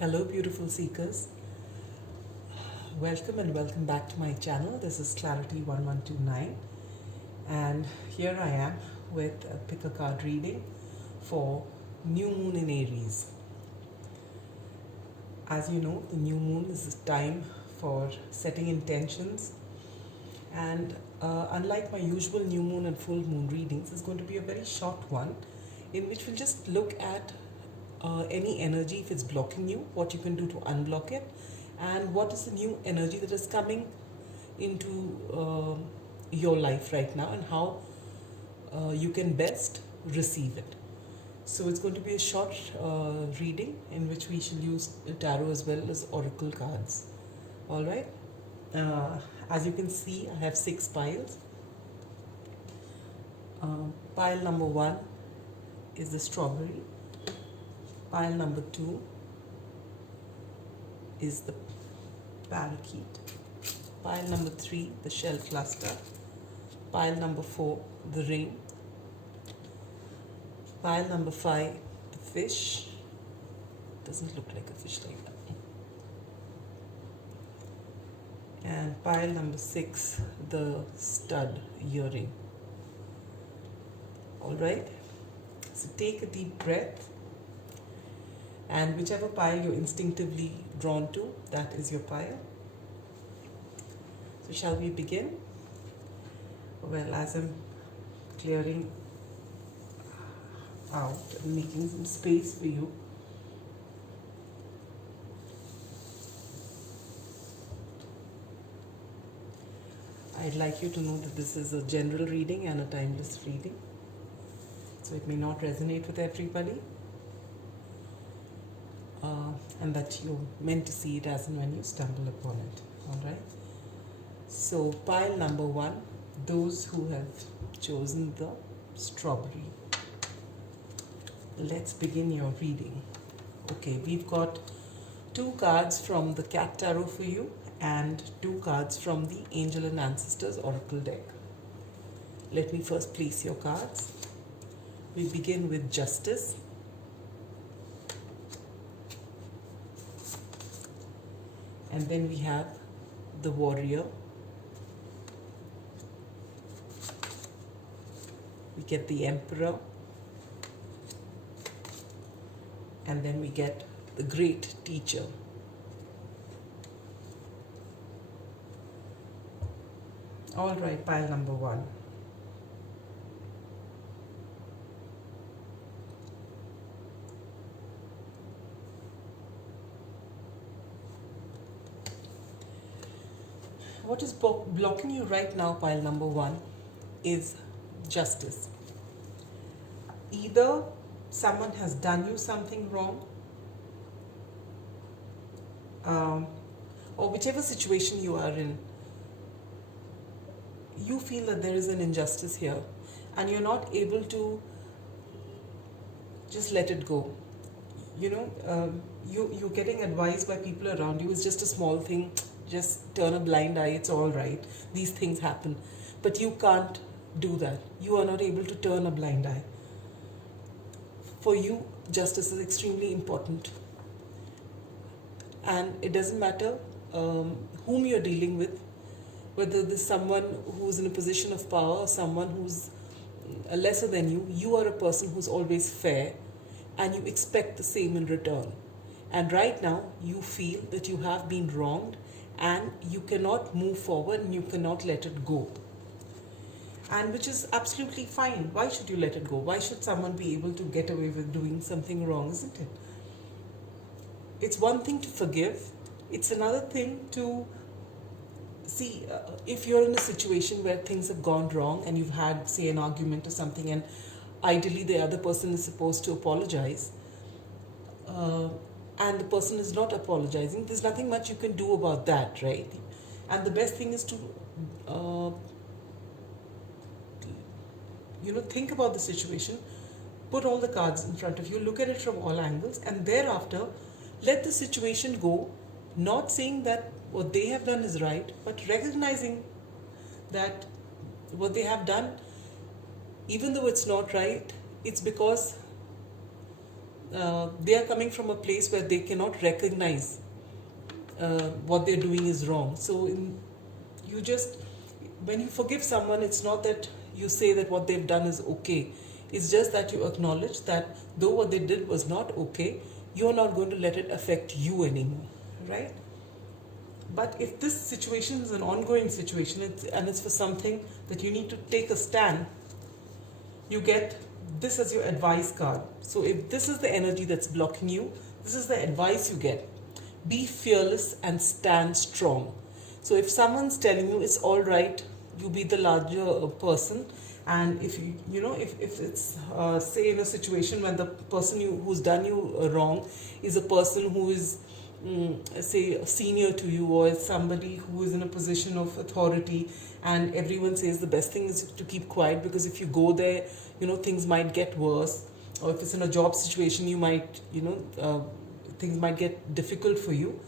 Hello, beautiful seekers. Welcome and welcome back to my channel. This is Clarity 1129, and here I am with a pick a card reading for New Moon in Aries. As you know, the new moon is the time for setting intentions, and unlike my usual new moon and full moon readings, it's going to be a very short one in which we'll just look at any energy if it's blocking you, what you can do to unblock it, and what is the new energy that is coming into your life right now, and how you can best receive it. So it's going to be a short reading in which we shall use tarot as well as oracle cards. All right. As you can see, I have 6 piles. Pile number 1 is the strawberry. Pile number 2 is the parakeet. Pile number 3, the shell cluster. Pile number 4, the ring. Pile number 5, the fish. Doesn't look like a fish like that. And pile number 6, the stud earring. Alright, so take a deep breath, and whichever pile you're instinctively drawn to, that is your pile. So shall we begin? Well, as I'm clearing out and making some space for you, I'd like you to know that this is a general reading and a timeless reading. So it may not resonate with everybody, and that you're meant to see it as and when you stumble upon it. Alright? So pile number 1, those who have chosen the strawberry. Let's begin your reading. Okay, we've got 2 cards from the Cat Tarot for you and 2 cards from the Angel and Ancestors Oracle deck. Let me first place your cards. We begin with Justice. And then we have the Warrior. We get the Emperor. And then we get the Great Teacher. All right, pile number 1. What is blocking you right now, pile number 1, is justice. Either someone has done you something wrong, or whichever situation you are in, you feel that there is an injustice here and you're not able to just let it go. You're getting advice by people around you. It's just a small thing. Just turn a blind eye. It's all right. These things happen. But you can't do that. You are not able to turn a blind eye. For you, justice is extremely important. And it doesn't matter whom you're dealing with, whether there's someone who's in a position of power or someone who's lesser than you. You are a person who's always fair, and you expect the same in return. And right now, you feel that you have been wronged, and you cannot move forward and you cannot let it go. And which is absolutely fine. Why should you let it go? Why should someone be able to get away with doing something wrong, isn't it? It's one thing to forgive. It's another thing to see if you're in a situation where things have gone wrong and you've had, say, an argument or something, and ideally the other person is supposed to apologize, and the person is not apologizing, there's nothing much you can do about that, right? And the best thing is to think about the situation, put all the cards in front of you, look at it from all angles, and thereafter let the situation go, not saying that what they have done is right, but recognizing that what they have done, even though it's not right, it's because they are coming from a place where they cannot recognize what they're doing is wrong. So you just, when you forgive someone, it's not that you say that what they've done is okay. It's just that you acknowledge that though what they did was not okay, you're not going to let it affect you anymore, right? But if this situation is an ongoing situation, and it's for something that you need to take a stand, you get this as your advice card. So if this is the energy that's blocking you, this is the advice you get. Be fearless and stand strong. So if someone's telling you it's all right, you be the larger person. And if if it's say in a situation when the person who's done you wrong is a person who is say senior to you, or somebody who is in a position of authority, and everyone says the best thing is to keep quiet, because if you go there, things might get worse. Or if it's in a job situation, you might things might get difficult for you,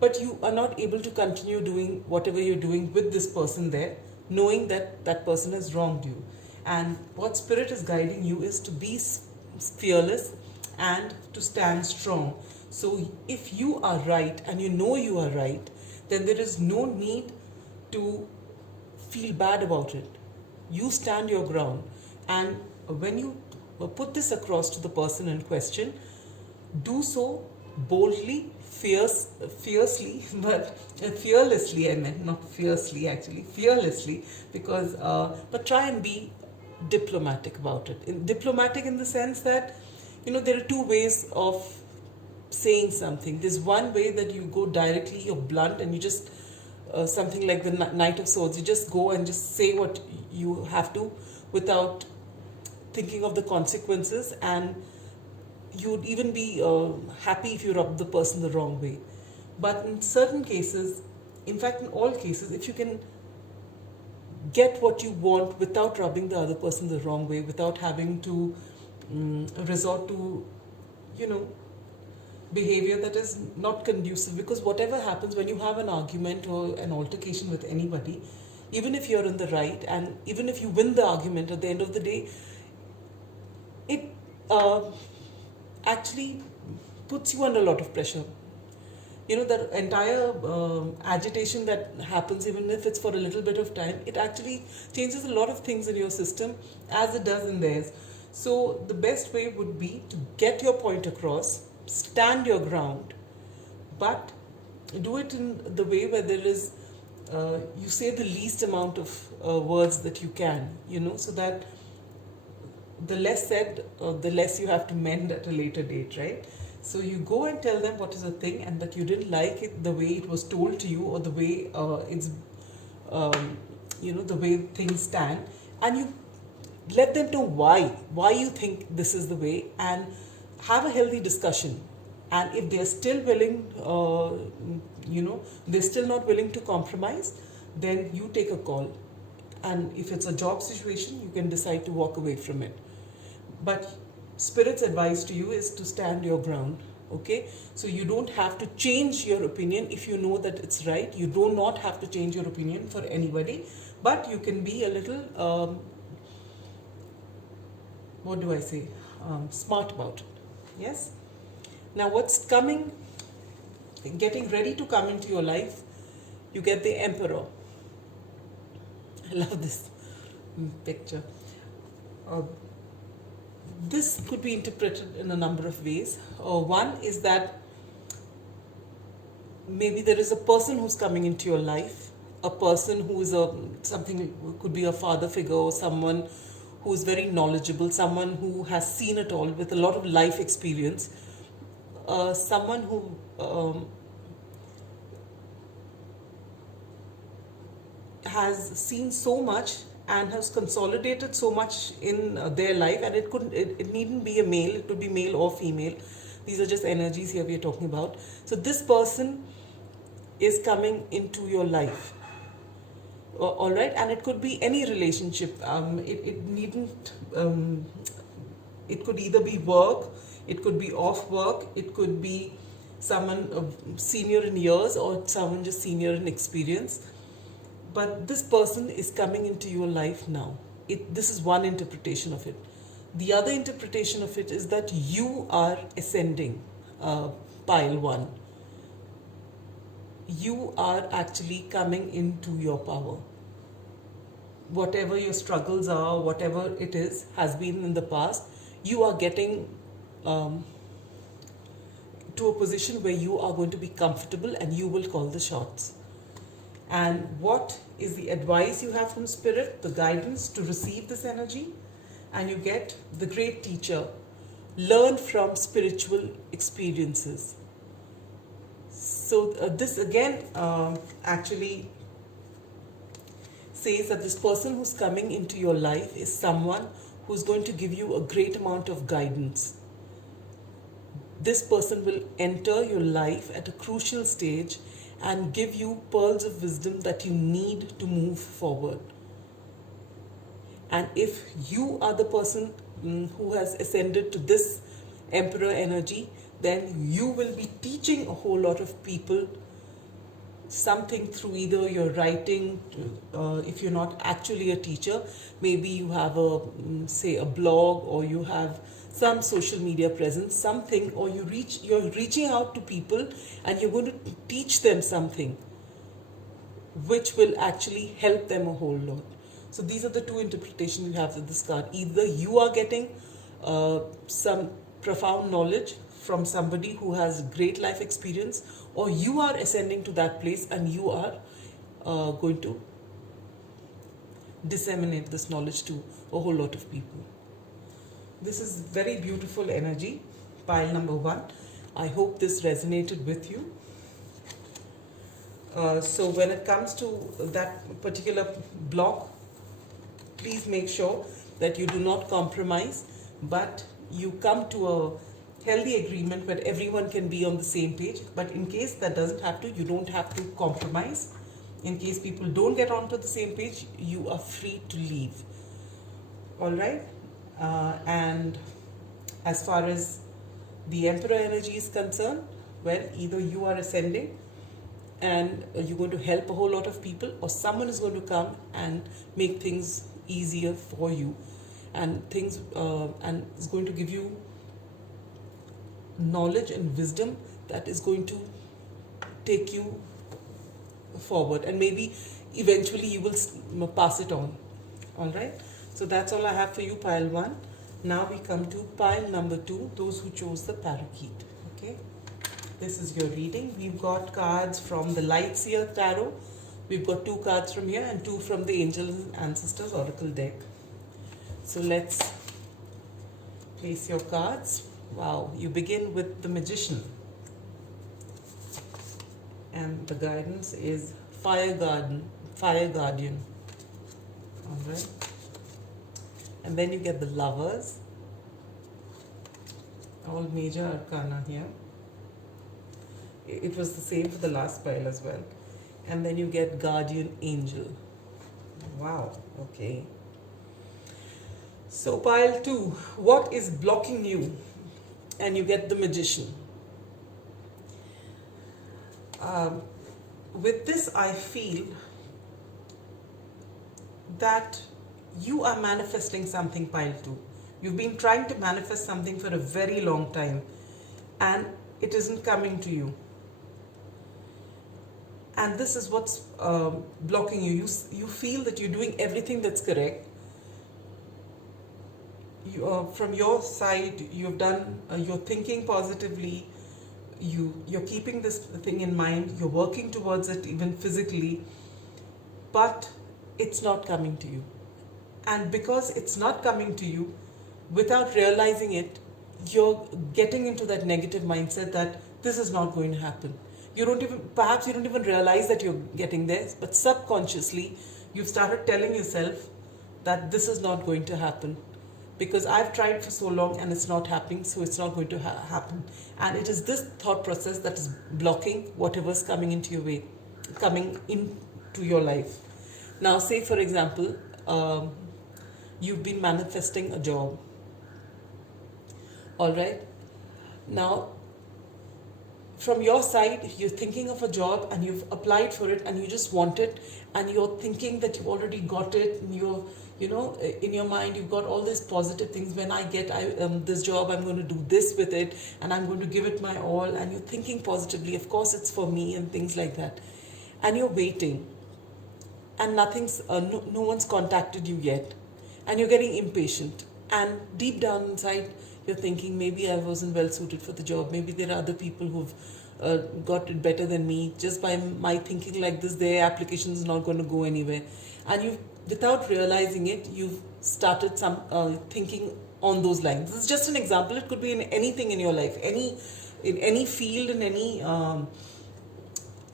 but you are not able to continue doing whatever you're doing with this person there, knowing that that person has wronged you. And what spirit is guiding you is to be fearless and to stand strong. So if you are right and you know you are right, then there is no need to feel bad about it. You stand your ground. And when you put this across to the person in question, do so boldly, fiercely, but fearlessly, I meant, not fiercely actually, fearlessly, because, but try and be diplomatic about it. Diplomatic in the sense that, there are two ways of saying something. There's one way that you go directly, you're blunt, and you just, something like the Knight of Swords, you just go and just say what you have to without thinking of the consequences, and you'd even be happy if you rub the person the wrong way. But in certain cases, in fact in all cases, if you can get what you want without rubbing the other person the wrong way, without having to resort to behavior that is not conducive, because whatever happens when you have an argument or an altercation with anybody, even if you're in the right and even if you win the argument, at the end of the day, it actually puts you under a lot of pressure. That entire agitation that happens, even if it's for a little bit of time, it actually changes a lot of things in your system, as it does in theirs. So the best way would be to get your point across, stand your ground, but do it in the way where there is, you say the least amount of words that you can, so that the less said, the less you have to mend at a later date, right? So you go and tell them what is a thing, and that you didn't like it the way it was told to you, or the way it's, the way things stand, and you let them know why you think this is the way, and have a healthy discussion. And if they're still willing, they're still not willing to compromise, then you take a call. And if it's a job situation, you can decide to walk away from it. But Spirit's advice to you is to stand your ground, okay? So you don't have to change your opinion if you know that it's right. You do not have to change your opinion for anybody, but you can be a little, smart about it. Yes? Now what's coming, getting ready to come into your life, you get the Emperor. I love this picture. This could be interpreted in a number of ways. One is that maybe there is a person who's coming into your life, a person who is could be a father figure, or someone who is very knowledgeable, someone who has seen it all with a lot of life experience, someone who has seen so much and has consolidated so much in their life, and it needn't be a male, it could be male or female. These are just energies here we are talking about. So this person is coming into your life, all right, and it could be any relationship. It needn't, it could either be work, it could be off work, it could be someone senior in years, or someone just senior in experience. But this person is coming into your life now. This is one interpretation of it. The other interpretation of it is that you are ascending, pile one. You are actually coming into your power. Whatever your struggles are, whatever it is, has been in the past, you are getting to a position where you are going to be comfortable and you will call the shots. And what is the advice you have from Spirit, the guidance to receive this energy? And you get the great teacher. Learn from spiritual experiences. So this again actually says that this person who's coming into your life is someone who's going to give you a great amount of guidance. This person will enter your life at a crucial stage and give you pearls of wisdom that you need to move forward. And if you are the person who has ascended to this emperor energy, then you will be teaching a whole lot of people something through either your writing, if you're not actually a teacher, maybe you have say a blog, or you have some social media presence, something, or you're reaching out to people and you're going to teach them something which will actually help them a whole lot. So these are the two interpretations you have of this card. Either you are getting some profound knowledge from somebody who has great life experience, or you are ascending to that place and you are going to disseminate this knowledge to a whole lot of people. This is very beautiful energy, pile number one. I hope this resonated with you. So when it comes to that particular block, please make sure that you do not compromise, but you come to a healthy agreement where everyone can be on the same page. But in case that doesn't have to, you don't have to compromise. In case people don't get onto the same page, you are free to leave. All right? And as far as the Emperor energy is concerned, well, either you are ascending and you're going to help a whole lot of people, or someone is going to come and make things easier for you, and things and is going to give you knowledge and wisdom that is going to take you forward, and maybe eventually you will pass it on. All right, so that's all I have for you, pile one. Now we come to pile number two, those who chose the parakeet. Okay, this is your reading. We've got cards from the Lightseer Tarot. We've got 2 cards from here and 2 from the Angels and Ancestors Oracle deck. So let's place your cards. Wow, you begin with the Magician. And the guidance is Fire Guardian. Alright. And then you get the Lovers. All major arcana here. It was the same for the last pile as well. And then you get Guardian Angel. Wow, okay. So pile 2, what is blocking you? And you get the Magician. With this, I feel that you are manifesting something, pile 2. You've been trying to manifest something for a very long time, and it isn't coming to you. And this is what's blocking you. You feel that you're doing everything that's correct. From your side, you've done. You're thinking positively. You're keeping this thing in mind. You're working towards it, even physically. But it's not coming to you. And because it's not coming to you, without realizing it, you're getting into that negative mindset that this is not going to happen. Perhaps you don't even realize that you're getting there, but subconsciously you've started telling yourself that this is not going to happen because I've tried for so long and it's not happening, so it's not going to happen. And it is this thought process that is blocking whatever's coming into your way, coming into your life. Now, say for example, you've been manifesting a job. All right. Now, from your side, you're thinking of a job and you've applied for it and you just want it, and you're thinking that you've already got it, and in your mind you've got all these positive things. When I get this job, I'm going to do this with it, and I'm going to give it my all, and you're thinking positively, of course it's for me, and things like that. And you're waiting, and no one's contacted you yet, and you're getting impatient, and deep down inside you're thinking, maybe I wasn't well suited for the job, maybe there are other people who've got it better than me. Just by my thinking like this, their application is not going to go anywhere. And you, without realizing it, you've started some thinking on those lines. This is just an example. It could be in anything in your life, in any field, in any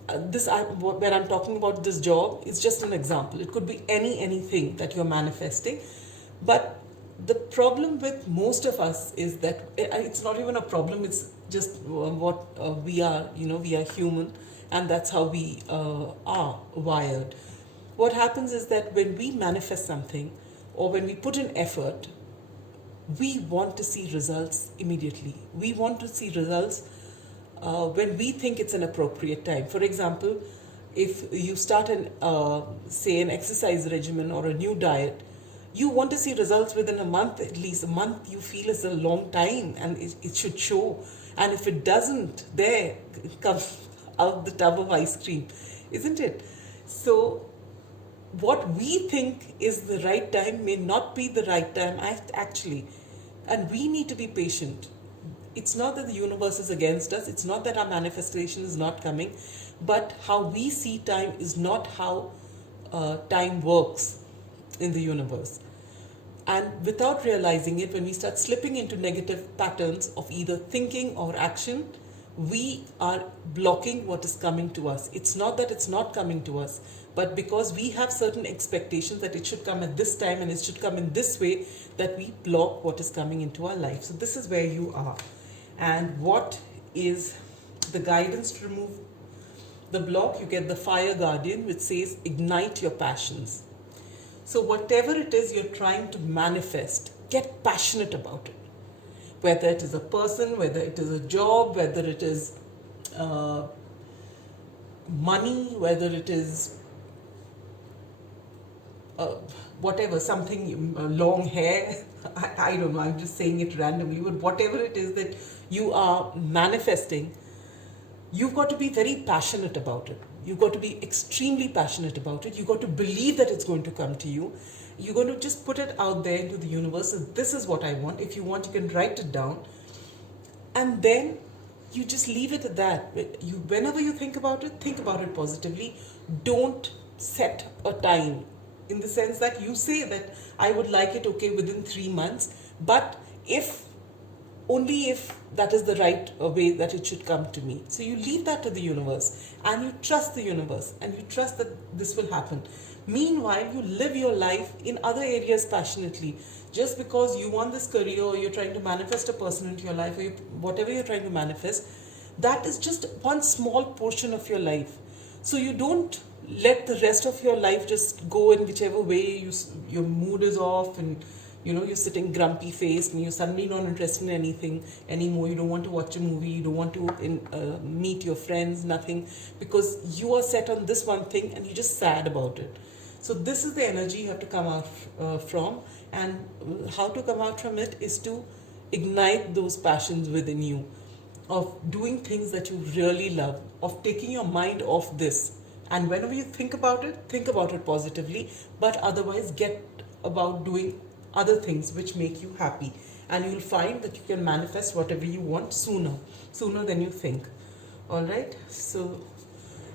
when I'm talking about this job, it's just an example. It could be anything that you're manifesting. But the problem with most of us is that it's not even a problem, it's just what we are. We are human, and that's how we are wired. What happens is that when we manifest something, or when we put in effort, we want to see results immediately. We want to see results when we think it's an appropriate time. For example, if you start say an exercise regimen or a new diet, you want to see results within a month. At least a month you feel is a long time, and it should show. And if it doesn't, there it comes out the tub of ice cream, isn't it? So what we think is the right time may not be the right time actually, and we need to be patient. It's not that the universe is against us, it's not that our manifestation is not coming, but how we see time is not how time works in the universe. And without realizing it, when we start slipping into negative patterns of either thinking or action, we are blocking what is coming to us. It's not that it's not coming to us, but because we have certain expectations that it should come at this time and it should come in this way, that we block what is coming into our life. So this is where you are. And what is the guidance to remove the block? You get the fire guardian, which says ignite your passions. So whatever it is you're trying to manifest, get passionate about it. Whether it is a person, whether it is a job, whether it is money, whether it is whatever, something, long hair, I don't know, I'm just saying it randomly, but whatever it is that you are manifesting, you've got to be very passionate about it. You've got to be extremely passionate about it. You've got to believe that it's going to come to you. You're going to just put it out there into the universe. This is what I want. If you want, you can write it down. And then you just leave it at that. Whenever you think about it positively. Don't set a time, in the sense that you say that I would like it, okay, within 3 months. But only if that is the right way that it should come to me. So you leave that to the universe, and you trust the universe, and you trust that this will happen. Meanwhile, you live your life in other areas passionately. Just because you want this career, or you're trying to manifest a person into your life, or whatever you're trying to manifest, that is just one small portion of your life. So you don't let the rest of your life just go in whichever way your mood is off, and you're sitting grumpy faced, and you're suddenly not interested in anything anymore. You don't want to watch a movie, you don't want to meet your friends, nothing, because you are set on this one thing and you're just sad about it. So this is the energy you have to come out from, and how to come out from it is to ignite those passions within you, of doing things that you really love, of taking your mind off this. And whenever you think about it positively, but otherwise get about doing other things which make you happy, and you'll find that you can manifest whatever you want sooner than you think. All right. So,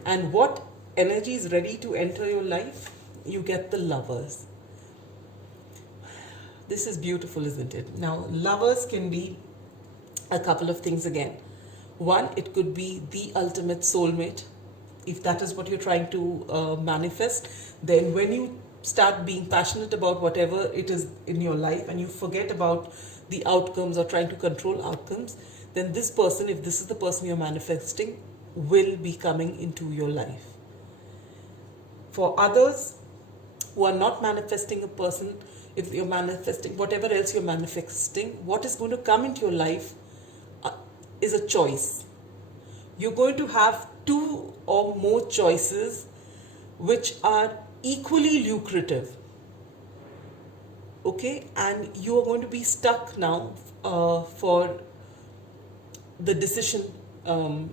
and what energy is ready to enter your life? You get the Lovers. This is beautiful, isn't it? Now, Lovers can be a couple of things again. One, it could be the ultimate soulmate. If that is what you're trying to manifest, then when you start being passionate about whatever it is in your life, and you forget about the outcomes or trying to control outcomes, then this person, if this is the person you're manifesting, will be coming into your life. For others who are not manifesting a person, if you're manifesting whatever else you're manifesting, what is going to come into your life is a choice. You're going to have 2 or more choices which are equally lucrative. okay, and you are going to be stuck now for the decision um,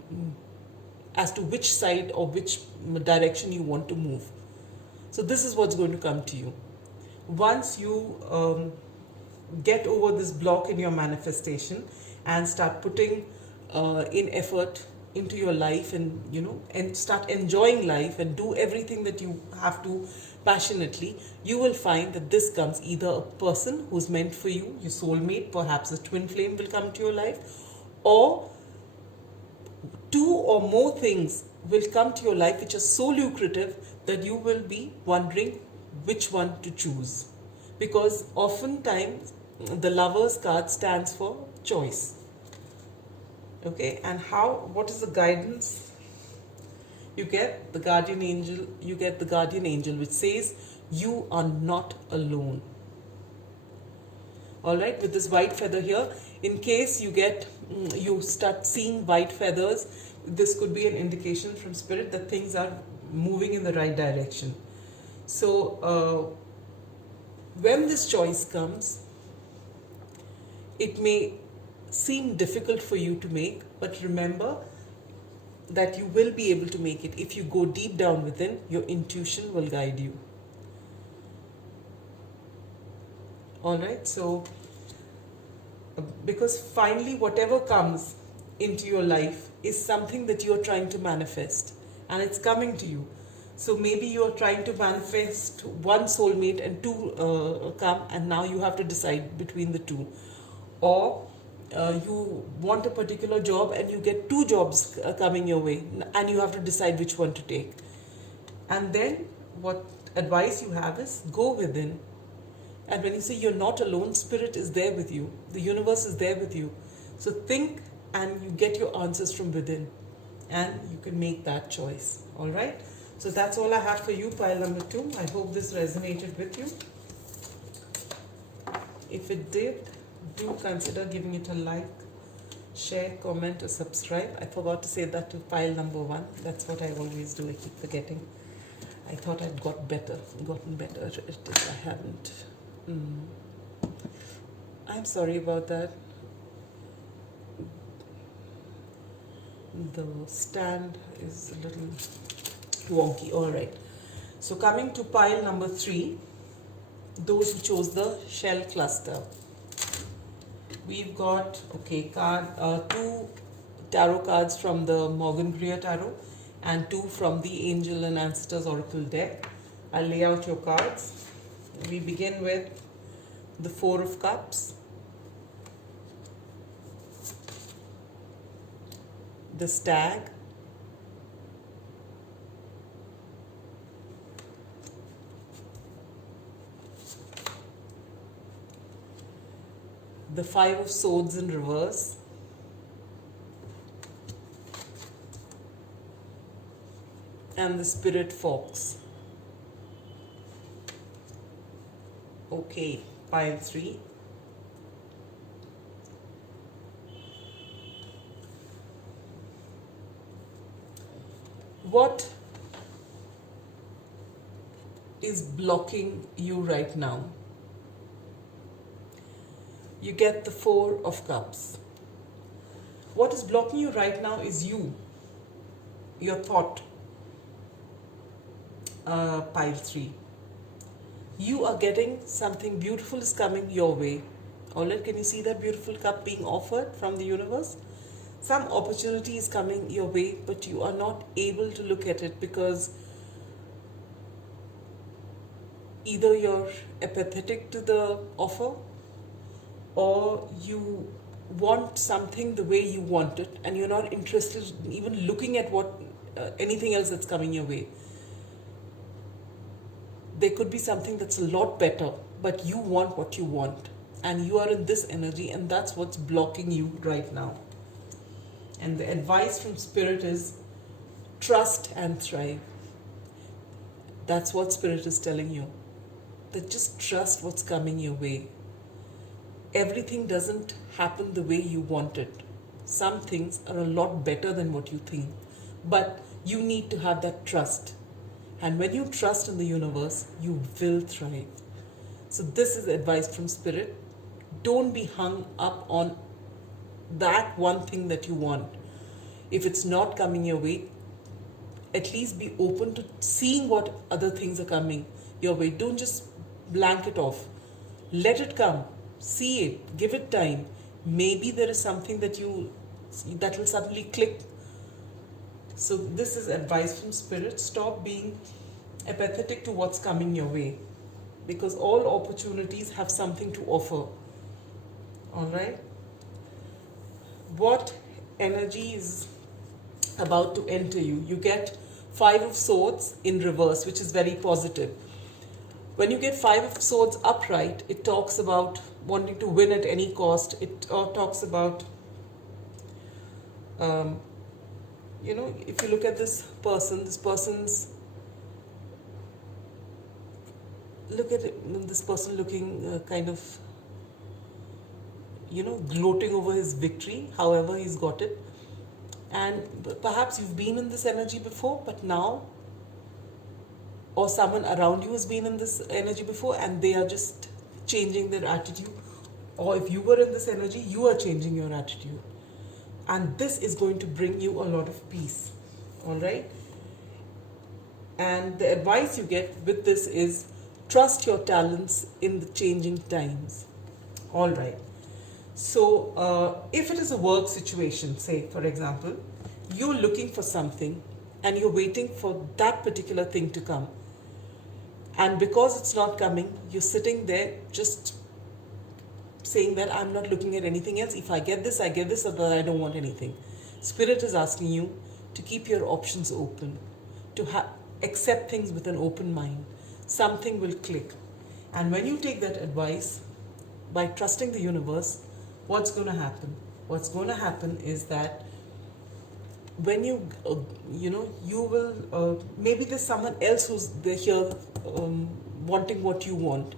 as to which side or which direction you want to move. So this is what's going to come to you. Once you get over this block in your manifestation and start putting in effort into your life, and and start enjoying life and do everything that you have to passionately, you will find that this comes either a person who's meant for you, your soulmate, perhaps a twin flame will come to your life, or two or more things will come to your life which are so lucrative that you will be wondering which one to choose. Because oftentimes the Lovers card stands for choice. Okay, and what is the guidance? You get the guardian angel, which says you are not alone. All right, with this white feather here, in case you start seeing white feathers, this could be an indication from spirit that things are moving in the right direction. So when this choice comes, it may seem difficult for you to make, but remember that you will be able to make it. If you go deep down within, your intuition will guide you. All right, so because finally whatever comes into your life is something that you're trying to manifest, and it's coming to you. So maybe you're trying to manifest one soulmate and two come, and now you have to decide between the two. Or you want a particular job and you get two jobs coming your way, and you have to decide which one to take. And then what advice you have is go within. And when you say you're not alone, spirit is there with you, the universe is there with you. So think, and you get your answers from within, and you can make that choice. All right, so that's all I have for you, pile number 2. I hope this resonated with you. If it did, do consider giving it a like, share, comment, or subscribe. I forgot to say that to pile number 1. That's what I always do. I keep forgetting. I thought I'd gotten better. I haven't. I'm sorry about that. The stand is a little wonky. All right. So coming to pile number 3, those who chose the shell cluster. We've got, two tarot cards from the Morgan Greer Tarot and 2 from the Angel and Ancestors Oracle deck. I'll lay out your cards. We begin with the 4 of Cups, the Stag, the 5 of Swords in reverse, and the Spirit Fox. Okay, pile 3. What is blocking you right now? You get the 4 of Cups. What is blocking you right now is you, your thought. Pile 3. You are getting something beautiful is coming your way. Alright, can you see that beautiful cup being offered from the universe? Some opportunity is coming your way, but you are not able to look at it because either you're apathetic to the offer, or you want something the way you want it and you're not interested in even looking at what anything else that's coming your way. There could be something that's a lot better, but you want what you want, and you are in this energy, and that's what's blocking you right now. And the advice from Spirit is trust and thrive. That's what Spirit is telling you, that just trust what's coming your way. Everything doesn't happen the way you want it. Some things are a lot better than what you think, but you need to have that trust. And when you trust in the universe, you will thrive. So this is advice from Spirit. Don't be hung up on that one thing that you want. If it's not coming your way, at least be open to seeing what other things are coming your way. Don't just blank it off. Let it come. See it. Give it time. Maybe there is something that will suddenly click. So this is advice from Spirit. Stop being apathetic to what's coming your way, because all opportunities have something to offer. All right. What energy is about to enter you? You get Five of Swords in reverse, which is very positive. When you get Five of Swords upright, it talks about wanting to win at any cost. It talks about, if you look at this person's, look at it, this person looking kind of, gloating over his victory, however he's got it. And perhaps you've been in this energy before, but now, or someone around you has been in this energy before and they are just changing their attitude. Or if you were in this energy, you are changing your attitude. And this is going to bring you a lot of peace. All right? And the advice you get with this is trust your talents in the changing times. All right. So if it is a work situation, say for example, you're looking for something and you're waiting for that particular thing to come. And because it's not coming, you're sitting there just saying that I'm not looking at anything else. If I get this, I get this, or I don't want anything. Spirit is asking you to keep your options open, to accept things with an open mind. Something will click. And when you take that advice, by trusting the universe, what's going to happen? What's going to happen is that when you will, maybe there's someone else who's there here wanting what you want,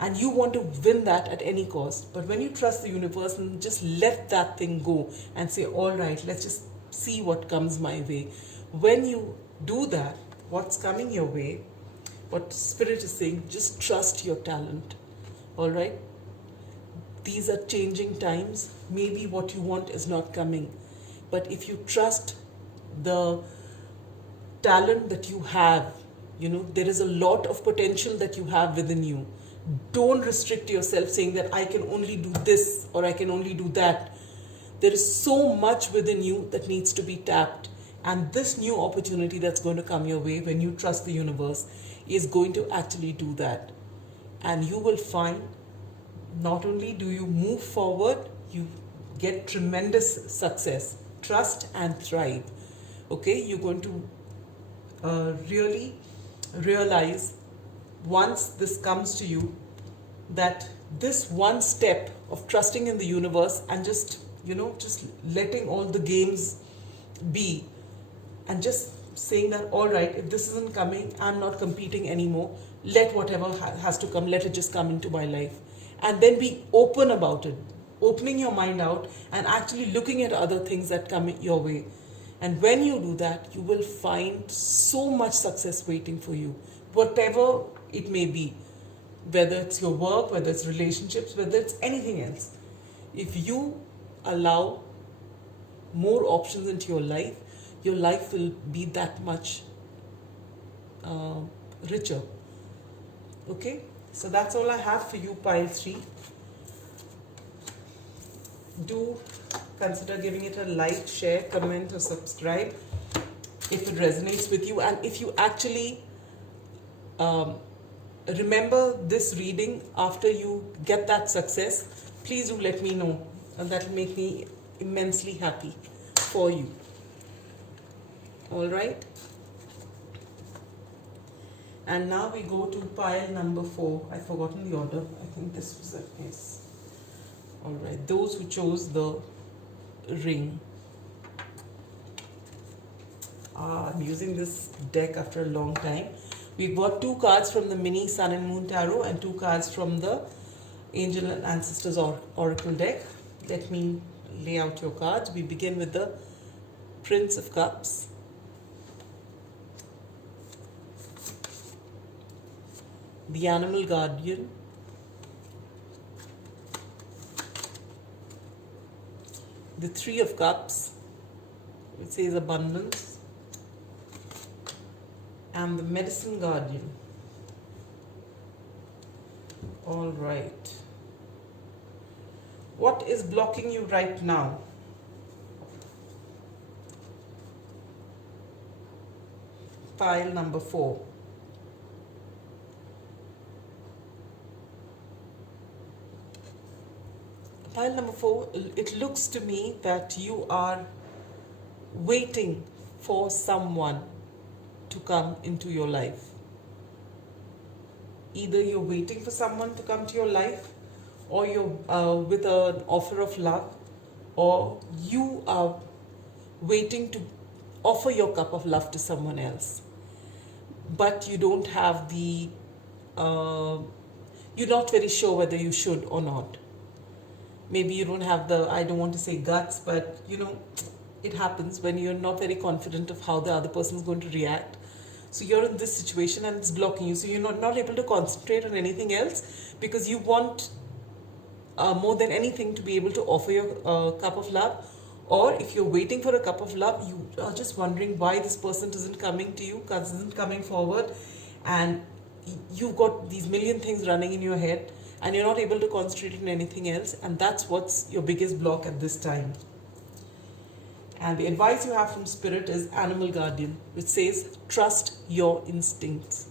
and you want to win that at any cost. But when you trust the universe and just let that thing go and say, all right, let's just see what comes my way. When you do that, what's coming your way, what Spirit is saying, just trust your talent. All right? These are changing times. Maybe what you want is not coming. But if you trust the talent that you have, there is a lot of potential that you have within you. Don't restrict yourself saying that I can only do this or I can only do that. There is so much within you that needs to be tapped. And this new opportunity that's going to come your way when you trust the universe is going to actually do that. And you will find not only do you move forward, you get tremendous success. Trust and thrive. Okay, you're going to really realize once this comes to you that this one step of trusting in the universe and just letting all the games be and just saying that, all right, if this isn't coming, I'm not competing anymore. Let whatever has to come, let it just come into my life. And then be open about it, opening your mind out and actually looking at other things that come your way. And when you do that, you will find so much success waiting for you, whatever it may be, whether it's your work, whether it's relationships, whether it's anything else. If you allow more options into your life will be that much richer. Okay? So that's all I have for you, pile 3. Do consider giving it a like, share, comment, or subscribe if it resonates with you. And if you actually remember this reading after you get that success, please do let me know. And that will make me immensely happy for you. All right? And now we go to pile number 4. I've forgotten the order. I think this was it. Yes. All right. Those who chose the ring. I'm using this deck after a long time. We've got 2 cards from the mini Sun and Moon Tarot and 2 cards from the Angel and Ancestors Oracle deck. Let me lay out your cards. We begin with the Prince of Cups. The Animal Guardian, the Three of Cups, which says abundance, and the Medicine Guardian. All right. What is blocking you right now? Pile number 4. Pile number 4, it looks to me that you are waiting for someone to come into your life. Either you're waiting for someone to come to your life, or you're with an offer of love, or you are waiting to offer your cup of love to someone else. But you don't have the, you're not very sure whether you should or not. Maybe you don't have the, I don't want to say guts, but it happens when you're not very confident of how the other person is going to react. So you're in this situation and it's blocking you. So you're not able to concentrate on anything else because you want more than anything to be able to offer your cup of love. Or if you're waiting for a cup of love, you are just wondering why this person isn't coming to you, isn't coming forward, and you've got these million things running in your head and you're not able to concentrate on anything else, and that's what's your biggest block at this time. And the advice you have from Spirit is Animal Guardian, which says trust your instincts.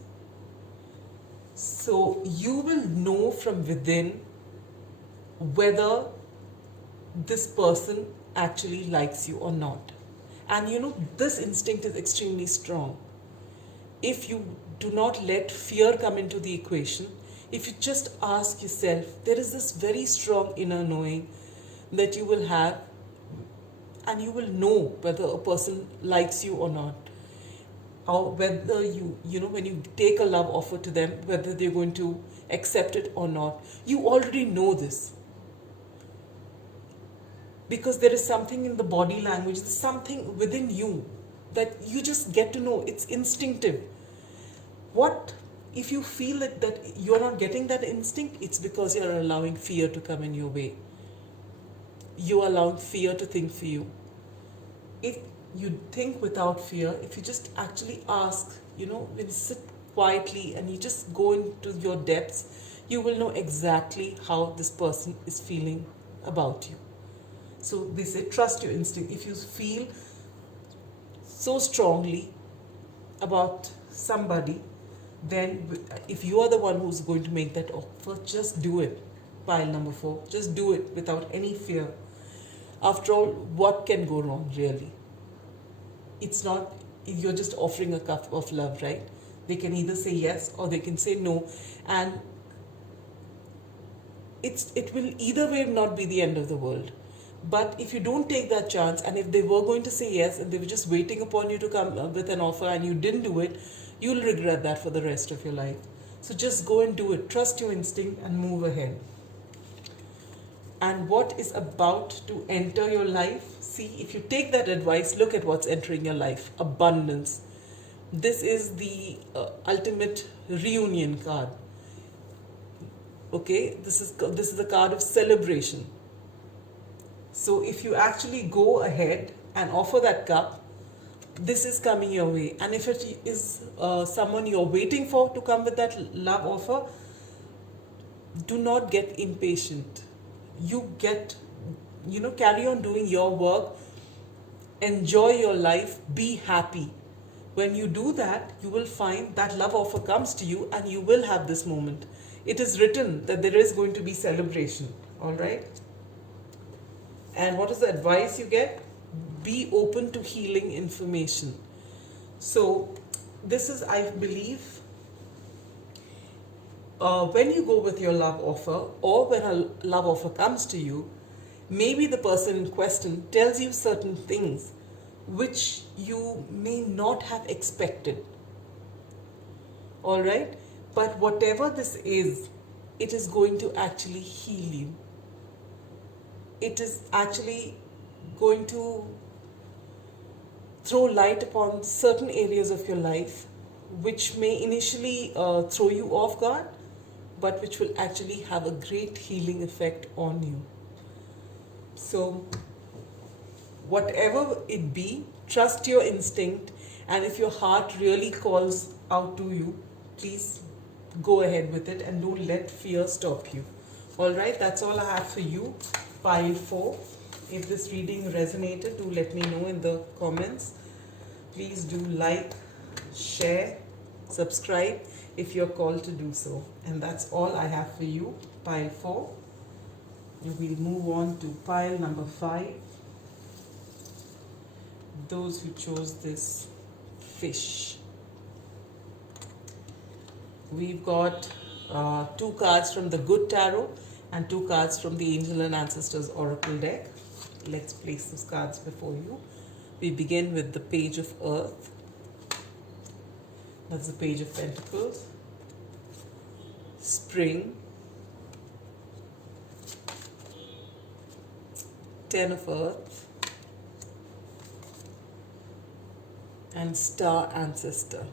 So you will know from within whether this person actually likes you or not. And this instinct is extremely strong. If you do not let fear come into the equation, if you just ask yourself, there is this very strong inner knowing that you will have, and you will know whether a person likes you or not, or whether when you take a love offer to them, whether they're going to accept it or not. You already know this. Because there is something in the body language, there's something within you that you just get to know. It's instinctive. What if you feel that you're not getting that instinct? It's because you're allowing fear to come in your way. You're allowing fear to think for you. If you think without fear, if you just actually ask, when you sit quietly and you just go into your depths, you will know exactly how this person is feeling about you. So they say, trust your instinct. If you feel so strongly about somebody, then if you are the one who's going to make that offer, just do it. Pile number 4, just do it without any fear. After all, what can go wrong, really? It's not, you're just offering a cup of love, right? They can either say yes or they can say no. And it will either way not be the end of the world. But if you don't take that chance, and if they were going to say yes and they were just waiting upon you to come with an offer and you didn't do it, you'll regret that for the rest of your life. So just go and do it. Trust your instinct and move ahead. And what is about to enter your life? See, if you take that advice, look at what's entering your life. Abundance. This is the ultimate reunion card. Okay, this is a card of celebration. So if you actually go ahead and offer that cup, this is coming your way. And if it is someone you're waiting for to come with that love offer, do not get impatient. Carry on doing your work, enjoy your life, be happy. When you do that, you will find that love offer comes to you and you will have this moment. It is written that there is going to be celebration, all right? And what is the advice you get? Be open to healing information. So this is, I believe, when you go with your love offer, or when a love offer comes to you, maybe the person in question tells you certain things which you may not have expected. All right? But whatever this is, it is going to actually heal you. It is actually going to throw light upon certain areas of your life which may initially throw you off guard, but which will actually have a great healing effect on you. So whatever it be, trust your instinct, and if your heart really calls out to you, please go ahead with it and don't let fear stop you. All right, that's all I have for you, pile 4. If this reading resonated, do let me know in the comments. Please do like, share, subscribe if you're called to do so. And that's all I have for you, pile 4. We'll move on to pile number 5. Those who chose this fish. We've got 2 cards from the Good Tarot and 2 cards from the Angel and Ancestors Oracle deck. Let's place those cards before you. We begin with the Page of Earth. That's the Page of Pentacles. Spring. 10 of Earth. And Star Ancestor.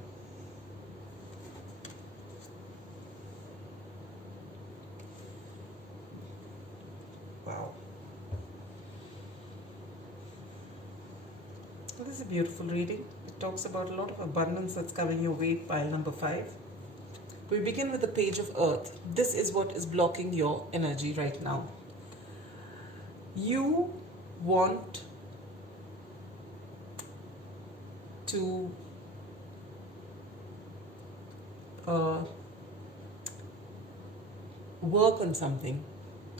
Wow. Well, this is a beautiful reading. It talks about a lot of abundance that's coming your way, pile number 5. We begin with the Page of Earth. This is what is blocking your energy right now. You want to work on something.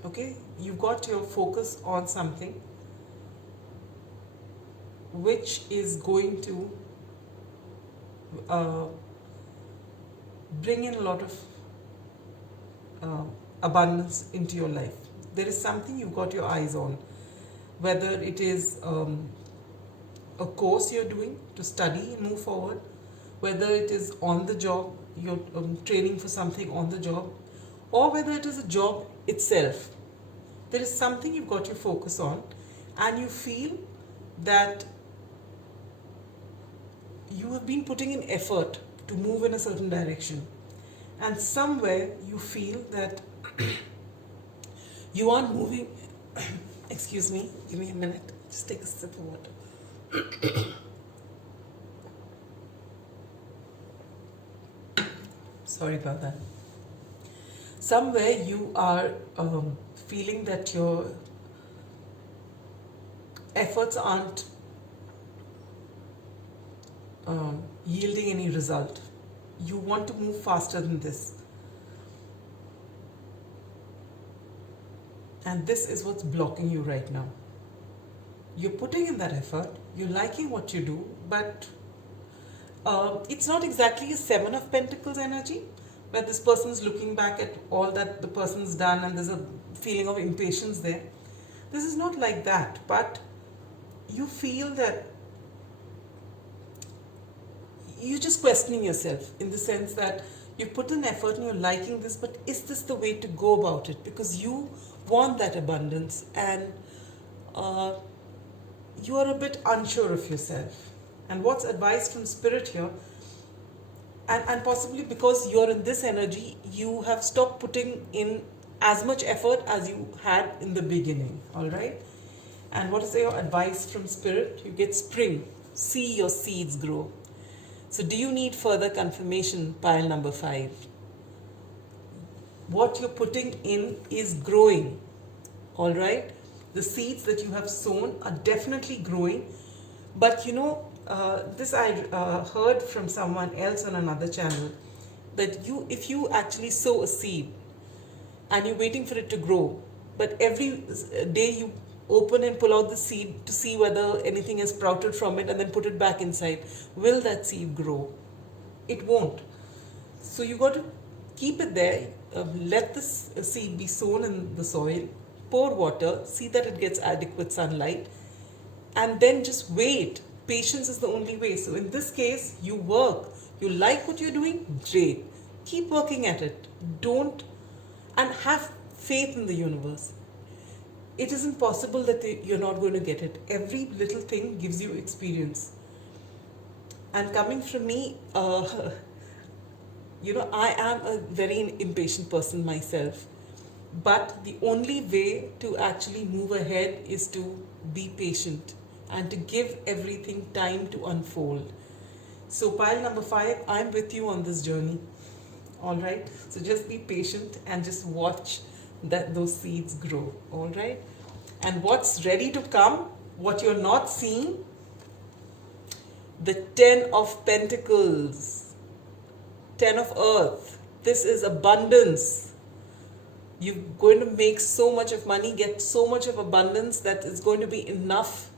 Okay, you've got your focus on something which is going to bring in a lot of abundance into your life. There is something you've got your eyes on, whether it is a course you're doing to study and move forward, whether it is on the job, you're training for something on the job, or whether it is a job itself. There is something you've got your focus on, and you feel that you have been putting in effort to move in a certain direction, and somewhere you feel that you aren't moving. Excuse me, give me a minute, just take a sip of water. Sorry about that. Somewhere you are feeling that your efforts aren't yielding any result. You want to move faster than this. And this is what's blocking you right now. You're putting in that effort, you're liking what you do, but it's not exactly a 7 of Pentacles energy, where this person's looking back at all that the person's done and there's a feeling of impatience there. This is not like that, but you feel that you're just questioning yourself in the sense that you put in effort and you're liking this, but is this the way to go about it? Because you want that abundance, and you are a bit unsure of yourself. And what's advised from Spirit here, and possibly because you're in this energy, you have stopped putting in as much effort as you had in the beginning, all right? And what is your advice from Spirit? You get spring. See your seeds grow. So do you need further confirmation, pile number 5? What you're putting in is growing, all right? The seeds that you have sown are definitely growing. But you know, this I heard from someone else on another channel, that if you actually sow a seed and you're waiting for it to grow, but every day you open and pull out the seed to see whether anything has sprouted from it and then put it back inside, will that seed grow? It won't. So you got to keep it there, let the seed be sown in the soil, pour water, see that it gets adequate sunlight, and then just wait. Patience is the only way. So in this case, you work. You like what you're doing? Great. Keep working at it. Don't, and have faith in the universe. It isn't possible that you're not going to get it. Every little thing gives you experience. And coming from me, you know, I am a very impatient person myself. But the only way to actually move ahead is to be patient. and to give everything time to unfold. So, pile number 5, I'm with you on this journey. All right. So, just be patient and just watch that those seeds grow. All right. And what's ready to come, what you're not seeing, the 10 of Pentacles, 10 of Earth. This is abundance. You're going to make so much of money, get so much of abundance that is going to be enough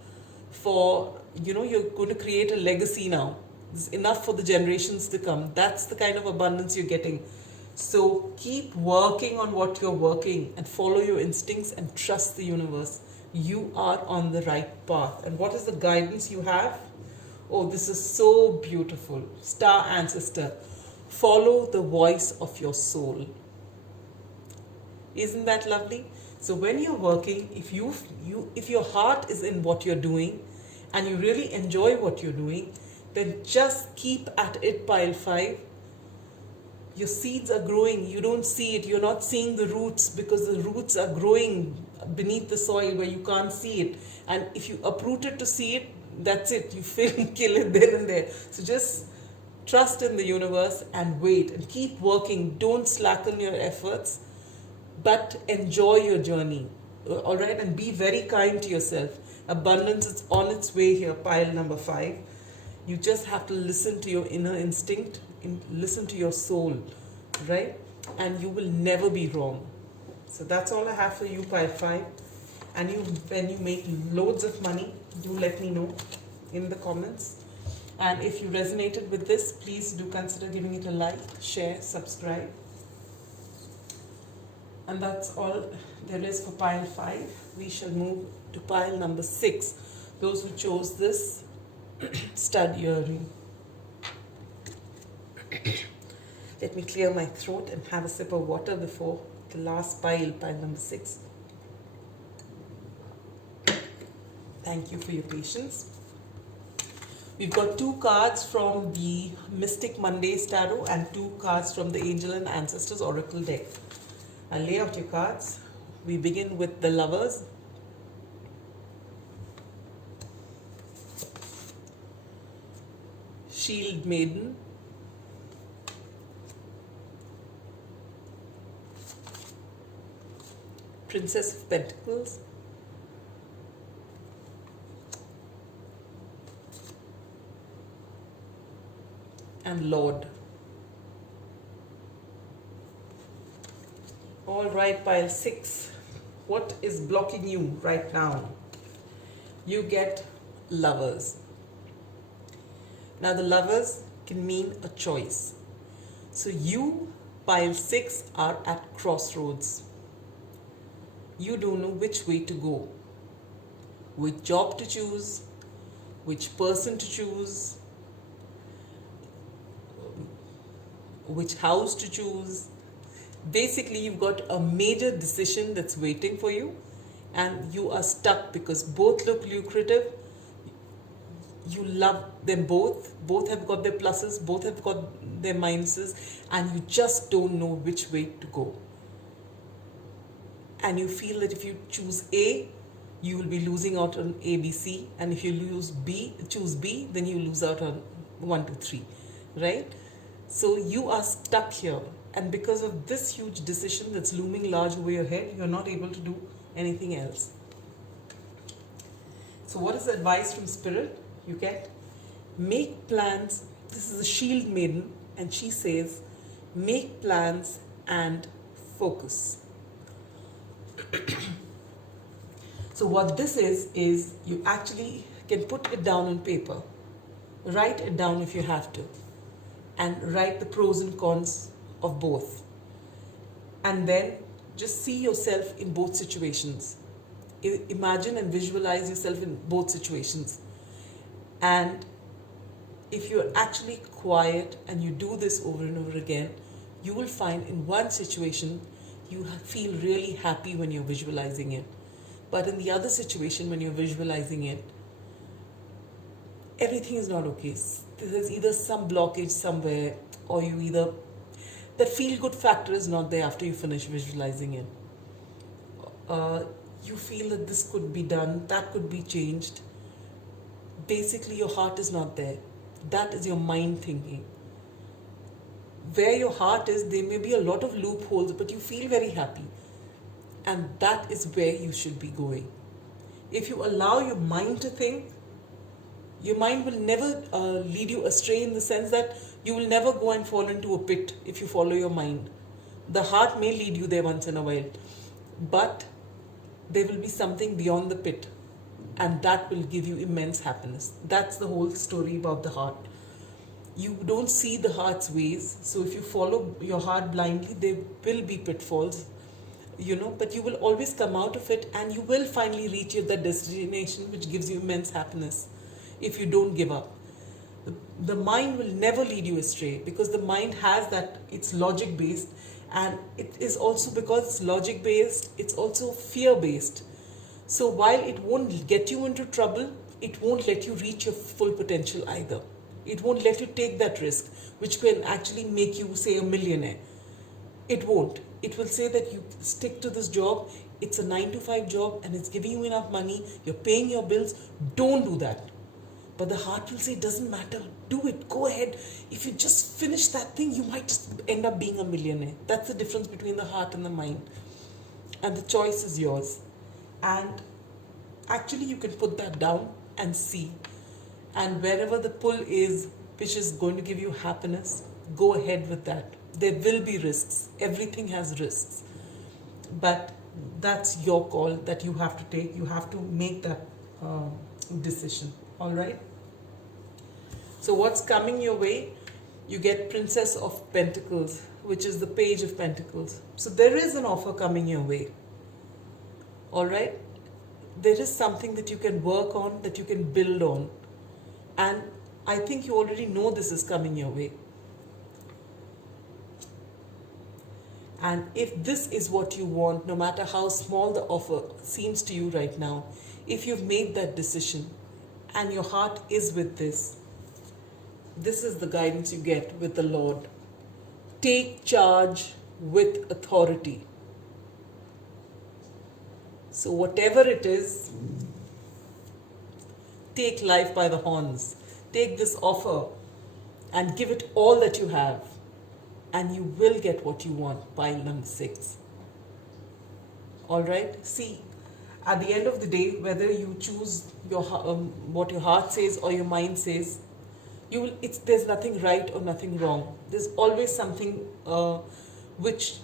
for, you're going to create a legacy now. It's enough for the generations to come. That's the kind of abundance you're getting. So keep working on what you're working and follow your instincts and trust the universe. You are on the right path. And what is the guidance you have? Oh, this is so beautiful. Star Ancestor. Follow the voice of your soul. Isn't that lovely? So when you're working, if your heart is in what you're doing and you really enjoy what you're doing, then just keep at it, pile 5. Your seeds are growing. You don't see it. You're not seeing the roots because the roots are growing beneath the soil where you can't see it. And if you uproot it to see it, that's it. You kill it there and there. So just trust in the universe and wait and keep working. Don't slacken your efforts, but enjoy your journey. All right, and be very kind to yourself. Abundance is on its way here, pile number 5. You just have to listen to your inner instinct, listen to your soul, right? And you will never be wrong. So that's all I have for you, pile 5. And when you make loads of money, do let me know in the comments. And if you resonated with this, please do consider giving it a like, share, subscribe. And that's all there is for pile 5. We shall move to pile number 6. Those who chose this stud earring. Let me clear my throat and have a sip of water before the last pile number 6. Thank you for your patience. We've got 2 cards from the Mystic Mondays Tarot and 2 cards from the Angel and Ancestors Oracle deck. I'll lay out your cards. We begin with the Lovers. Shield Maiden. Princess of Pentacles. And Lord. All right, pile 6. What is blocking you right now? You get Lovers. Now the Lovers can mean a choice. So you, pile 6, are at crossroads. You don't know which way to go, which job to choose, which person to choose, which house to choose. Basically, you've got a major decision that's waiting for you and you are stuck because both look lucrative. You love them both have got their pluses, both have got their minuses, and you just don't know which way to go. And you feel that if you choose A, you will be losing out on A, B, C, and if you choose B, then you lose out on 1, 2, 3, right? So you are stuck here, and because of this huge decision that's looming large over your head, you're not able to do anything else. So what is the advice from Spirit? You get, make plans. This is a Shield Maiden, and she says, make plans and focus. So what this is you actually can put it down on paper. Write it down if you have to. And write the pros and cons of both. And then just see yourself in both situations. Imagine and visualize yourself in both situations. And if you're actually quiet and you do this over and over again, you will find in one situation you feel really happy when you're visualizing it. But in the other situation, when you're visualizing it, everything is not okay. There's either some blockage somewhere, or that feel-good factor is not there after you finish visualizing it. You feel that this could be done, that could be changed, basically your heart is not there. That is your mind thinking. Where your heart is, there may be a lot of loopholes, but you feel very happy. And that is where you should be going. If you allow your mind to think, your mind will never lead you astray, in the sense that you will never go and fall into a pit if you follow your mind. The heart may lead you there once in a while, but there will be something beyond the pit, and that will give you immense happiness. That's the whole story about the heart. You don't see the heart's ways, so if you follow your heart blindly, there will be pitfalls, but you will always come out of it, and you will finally reach that destination which gives you immense happiness if you don't give up. The mind will never lead you astray, because the mind has that, it's logic based, and it is also, because it's logic based, it's also fear based. So while it won't get you into trouble, it won't let you reach your full potential either. It won't let you take that risk, which can actually make you, say, a millionaire. It won't. It will say that you stick to this job, it's a 9 to 5 job, and it's giving you enough money, you're paying your bills, don't do that. But the heart will say, it doesn't matter, do it, go ahead. If you just finish that thing, you might just end up being a millionaire. That's the difference between the heart and the mind. And the choice is yours. And actually you can put that down and see. And wherever the pull is, which is going to give you happiness, go ahead with that. There will be risks. Everything has risks. But that's your call that you have to take. You have to make that decision. All right? So what's coming your way? You get Princess of Pentacles, which is the Page of Pentacles. So there is an offer coming your way. All right? There is something that you can work on, that you can build on. And I think you already know this is coming your way. And if this is what you want, no matter how small the offer seems to you right now, if you've made that decision and your heart is with this is the guidance you get with the Lord. Take charge with authority. So whatever it is, take life by the horns. Take this offer and give it all that you have, and you will get what you want. Pile number 6. All right? See, at the end of the day, whether you choose your what your heart says or your mind says, there's nothing right or nothing wrong. There's always something which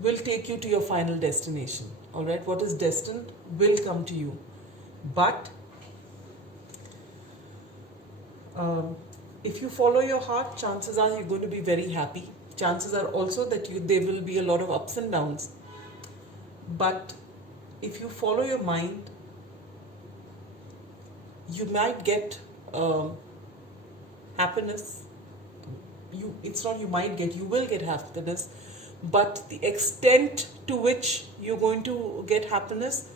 will take you to your final destination. All right? What is destined will come to you. But if you follow your heart, chances are you're going to be very happy. Chances are also that there will be a lot of ups and downs. But if you follow your mind, you might get happiness. You will get happiness. But the extent to which you're going to get happiness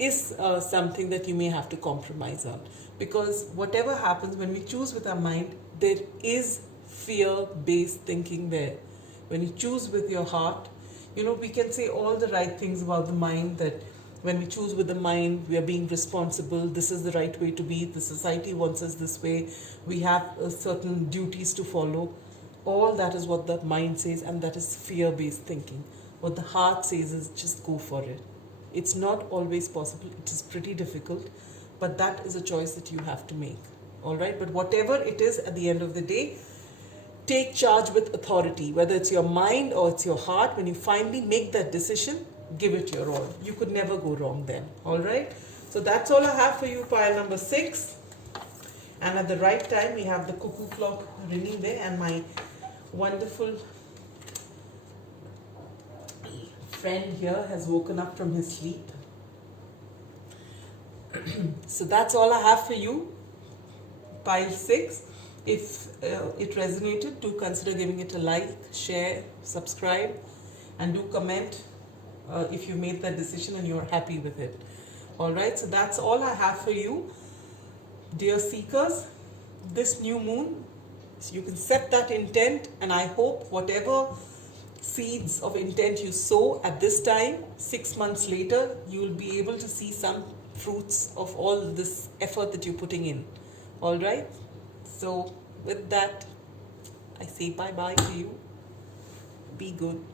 is something that you may have to compromise on. Because whatever happens, when we choose with our mind, there is fear-based thinking there. When you choose with your heart, we can say all the right things about the mind, that when we choose with the mind, we are being responsible, this is the right way to be, the society wants us this way, we have certain duties to follow. All that is what the mind says, and that is fear-based thinking. What the heart says is just go for it. It's not always possible, it is pretty difficult, but that is a choice that you have to make. All right? But whatever it is, at the end of the day, take charge with authority. Whether it's your mind or it's your heart, when you finally make that decision, give it your all. You could never go wrong then. All right? So that's all I have for you, pile number 6. And at the right time, we have the cuckoo clock ringing there, and my wonderful friend here has woken up from his sleep. So that's all I have for you, pile 6. If it resonated, do consider giving it a like, share, subscribe, and do comment if you made that decision and you're happy with it. All right, so that's all I have for you, dear seekers. This new moon, so you can set that intent, and I hope whatever seeds of intent you sow at this time, 6 months later, you will be able to see some fruits of all this effort that you're putting in. All right. So with that, I say bye bye to you. Be good.